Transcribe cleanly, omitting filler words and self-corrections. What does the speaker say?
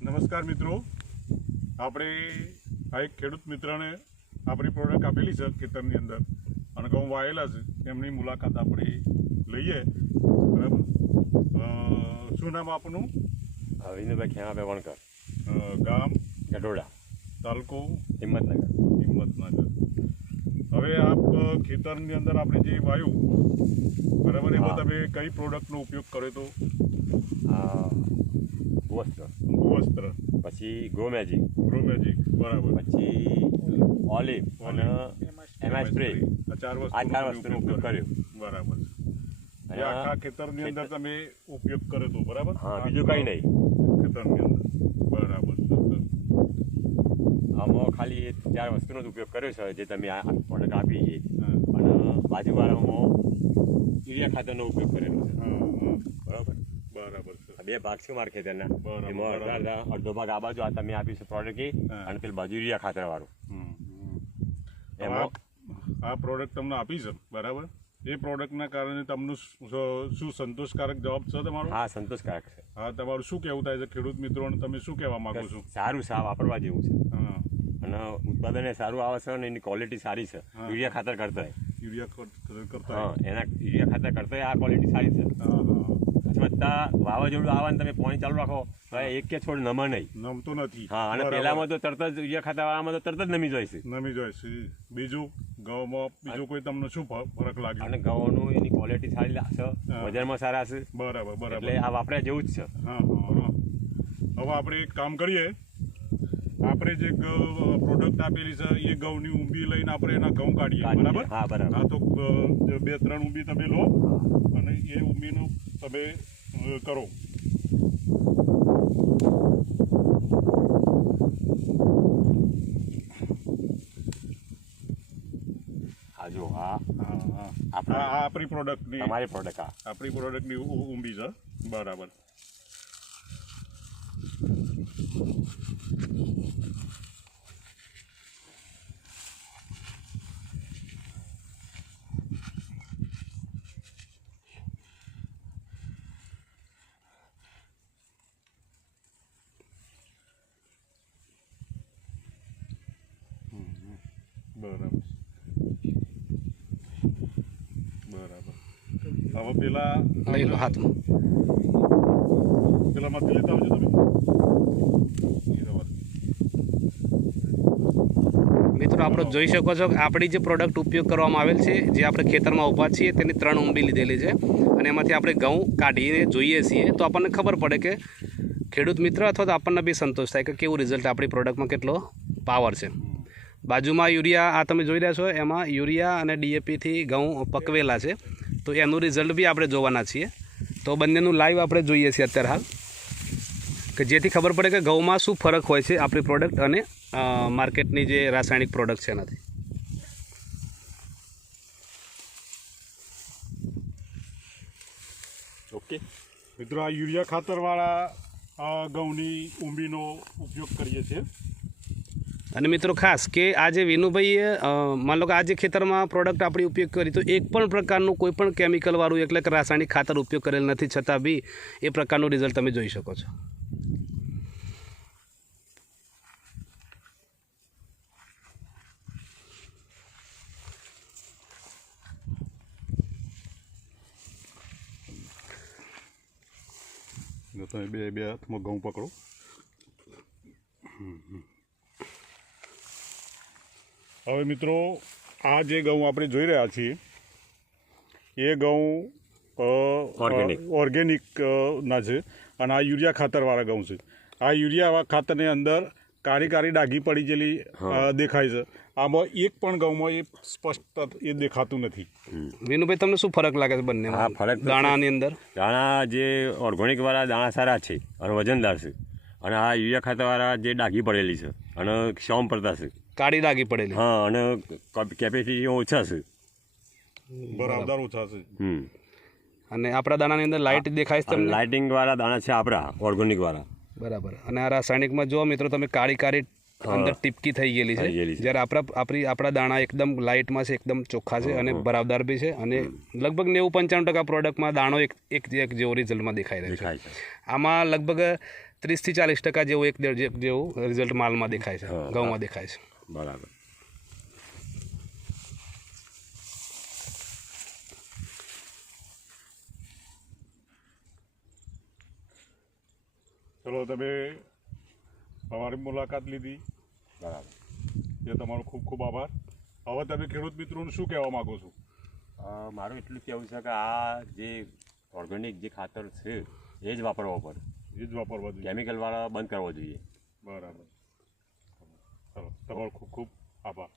નમસ્કાર મિત્રો, આપણે આ એક ખેડૂત મિત્રને આપણી પ્રોડક્ટ આપેલી છે ખેતરની અંદર અને ઘઉં વાયેલા છે એમની મુલાકાત આપણે લઈએ. બરાબર. શું નામ આપનું? વિનુભાઈ ખેમાભાઈ વણકર, ગામ ગઢોડા, તાલુકો હિંમતનગર. હિંમતનગર. હવે આપ ખેતરની અંદર આપણે જે વાયુ બરાબર એમાં તમે કઈ પ્રોડક્ટનો ઉપયોગ કર્યો તો? ભૂવસ્ત્ર, પછી ગ્રો મેજિક, બરાબર, પછી ઓલિવ અને એમઆઈ સ્પ્રે, આ 4 વસ્તુનો ઉપયોગ કર્યો. બરાબર. એ આખા ખેતરની અંદર તમે ઉપયોગ કર્યો તો? બરાબર. હા, બીજું કંઈ નહીં ખેતરની અંદર. બરાબર. આમાં ખાલી 4 વસ્તુનો જ ઉપયોગ કર્યો છે જે તમે આ પ્રોડક્ટ આપી છે. અને બાજુવાળામાં યુરિયા ખાતરનો ઉપયોગ કરેલો છે. બરાબર. બરાબર છે. 2 ભાગ છે મારા ખેતરના. એમાં અડધો ભાગ આ બાજુ આ તમે આપ્યું છે પ્રોડક્ટ એ, અને પેલી બાજુ યુરિયા ખાતર વાળું. એમાં આ પ્રોડક્ટ તમને આપી છે બરાબર. એ પ્રોડક્ટના કારણે તમને શું સંતોષકારક જવાબ છે તમારો? હા, સંતોષકારક છે. હા, તમારું શું કહેવું થાય છે ખેડૂત મિત્રોને? તમે શું કહેવા માંગો છો? સારું છે, આ વાપરવા જેવું છે. અને ઉત્પાદન એ સારું આવે છે અને એની ક્વોલિટી સારી છે. યુરિયા ખાતર કરતા એના યુરિયા ખાતર કરતા આ ક્વોલિટી સારી છે. બધા વાવાઝોડું આવે ને તમે પાણી ચાલુ રાખો એક કે છોડ નમે નહીં, નમતો નથી. હા, અને પેલામાં તો તરત જ યુરિયા ખાતર વાળામાં તો તરત જ નમી જાય છે. બીજું ઘઉંમાં બીજું કોઈ તમને શું ફરક લાગ્યો? અને ઘઉંનું એની ક્વોલિટી સારી છે, વજનમાં સારા છે. બરાબર. એટલે આ વાપર્યા જેવું જ છે. હવે આપણે એક કામ કરીએ, આપણે જે પ્રોડક્ટ આપેલી છે એ ઘઉંની ઊંબી લઈને આપણે એના ઘઉં કાઢીએ. બરાબર. હા, બરાબર. હા, તો 2-3 ઊંબી તમે લો અને એ ઊંબીનું તમે કરો. હા, જો હા આપણી પ્રોડક્ટની, તમારી પ્રોડક્ટ આપણી પ્રોડક્ટની ઊંબી છે. બરાબર. હવે પેલા લઈ લો હાથમાં. પેલામાંથી લેતા આવજો તમે. મિત્રો, આપણે જોઈ શકો છો કે આપણી જે પ્રોડક્ટ ઉપયોગ કરવામાં આવેલ છે, જે આપણે ખેતરમાં ઊભા છીએ તેની 3 ઊંબી લીધેલી છે અને એમાંથી આપણે ઘઉં કાઢીને જોઈએ છીએ તો આપણને ખબર પડે કે ખેડૂત મિત્ર અથવા તો આપણને બી સંતોષ થાય કે કેવું રિઝલ્ટ આપણી પ્રોડક્ટમાં કેટલો પાવર છે. બાજુમાં યુરિયા આ તમે જોઈ રહ્યા છો, એમાં યુરિયા અને ડીએપીથી ઘઉં પકવેલા છે, તો એનું રિઝલ્ટ બી આપણે જોવાના છીએ. તો બંનેનું લાઈવ આપણે જોઈએ છીએ અત્યારે હાલ, કે જેથી ખબર પડે કે ઘઉંમાં શું ફરક હોય છે આપણી પ્રોડક્ટ અને માર્કેટની જે રાસાયણિક પ્રોડક્ટ છે એનાથી. ઓકે મિત્રો, આ યુરિયા ખાતરવાળા ઘઉંની ઊંબીનો ઉપયોગ કરીએ છીએ. અને મિત્રો ખાસ કે આ જે વિનુભાઈએ માન લો કે આ જે ખેતરમાં પ્રોડક્ટ આપણી ઉપયોગ કરી તો એક પણ પ્રકારનું કોઈ પણ કેમિકલવાળું એટલે કે રાસાયણિક ખાતર ઉપયોગ કરેલ નથી, છતાં બી એ પ્રકારનું રિઝલ્ટ તમે જોઈ શકો છો. તમે બે હાથમાં ઘઉં પકડો. હવે મિત્રો, આ જે ઘઉં આપણે જોઈ રહ્યા છીએ એ ઘઉં ઓર્ગેનિક ના છે અને આ યુરિયા ખાતરવાળા ઘઉં છે. આ યુરિયા ખાતરની અંદર કાળી ડાઘી પડી ગયેલી દેખાય છે. આમાં એક પણ ઘઉંમાં એ સ્પષ્ટ એ દેખાતું નથી. વિનુભાઈ, તમને શું ફરક લાગે છે બંને? હા, ફરક દાણાની અંદર દાણા જે ઓર્ગેનિક વાળા દાણા સારા છે અને વજનદાર છે, અને આ યુરિયા ખાતરવાળા જે ડાઘી પડેલી છે અને ક્ષમ પડતા છે, કાળી ડાઘી પડેલી. હા, અને કેપેસિટી ઓછા છે, બરાબર ઓછા છે. અને આપણા દાણાની અંદર લાઇટ દેખાય છે તમને? લાઇટિંગ વાળા દાણા છે આપણા ઓર્ગેનિક વાળા. બરાબર. અને આ રાસાયણિકમાં જો મિત્રો તમે કાળી અંદર ટીપકી થઈ ગયેલી છે, જ્યારે આપણા દાણા એકદમ લાઇટમાં છે, એકદમ ચોખ્ખા છે અને ભરાવદાર બી છે, અને લગભગ 90-95% પ્રોડક્ટમાં દાણો એક જેવો રિઝલ્ટમાં દેખાઈ રહ્યો છે. આમાં લગભગ 30 થી 40% જેવું 1.5 જેવું રિઝલ્ટ માલમાં દેખાય છે, હા. ઘઉંમાં દેખાય છે. બરાબર. ચલો, તમે અમારી મુલાકાત લીધી બરાબર. એ તમારો ખૂબ ખૂબ આભાર. હવે તમે ખેડૂત મિત્રોને શું કહેવા માંગો છો? મારું એટલું કહેવું છે કે આ જે ઓર્ગેનિક જે ખાતર છે એ જ વાપરવો પડે, એ જ વાપરવા જોઈએ. કેમિકલવાળા બંધ કરવો જોઈએ. બરાબર. ચલો, તમારો ખૂબ ખૂબ આભાર.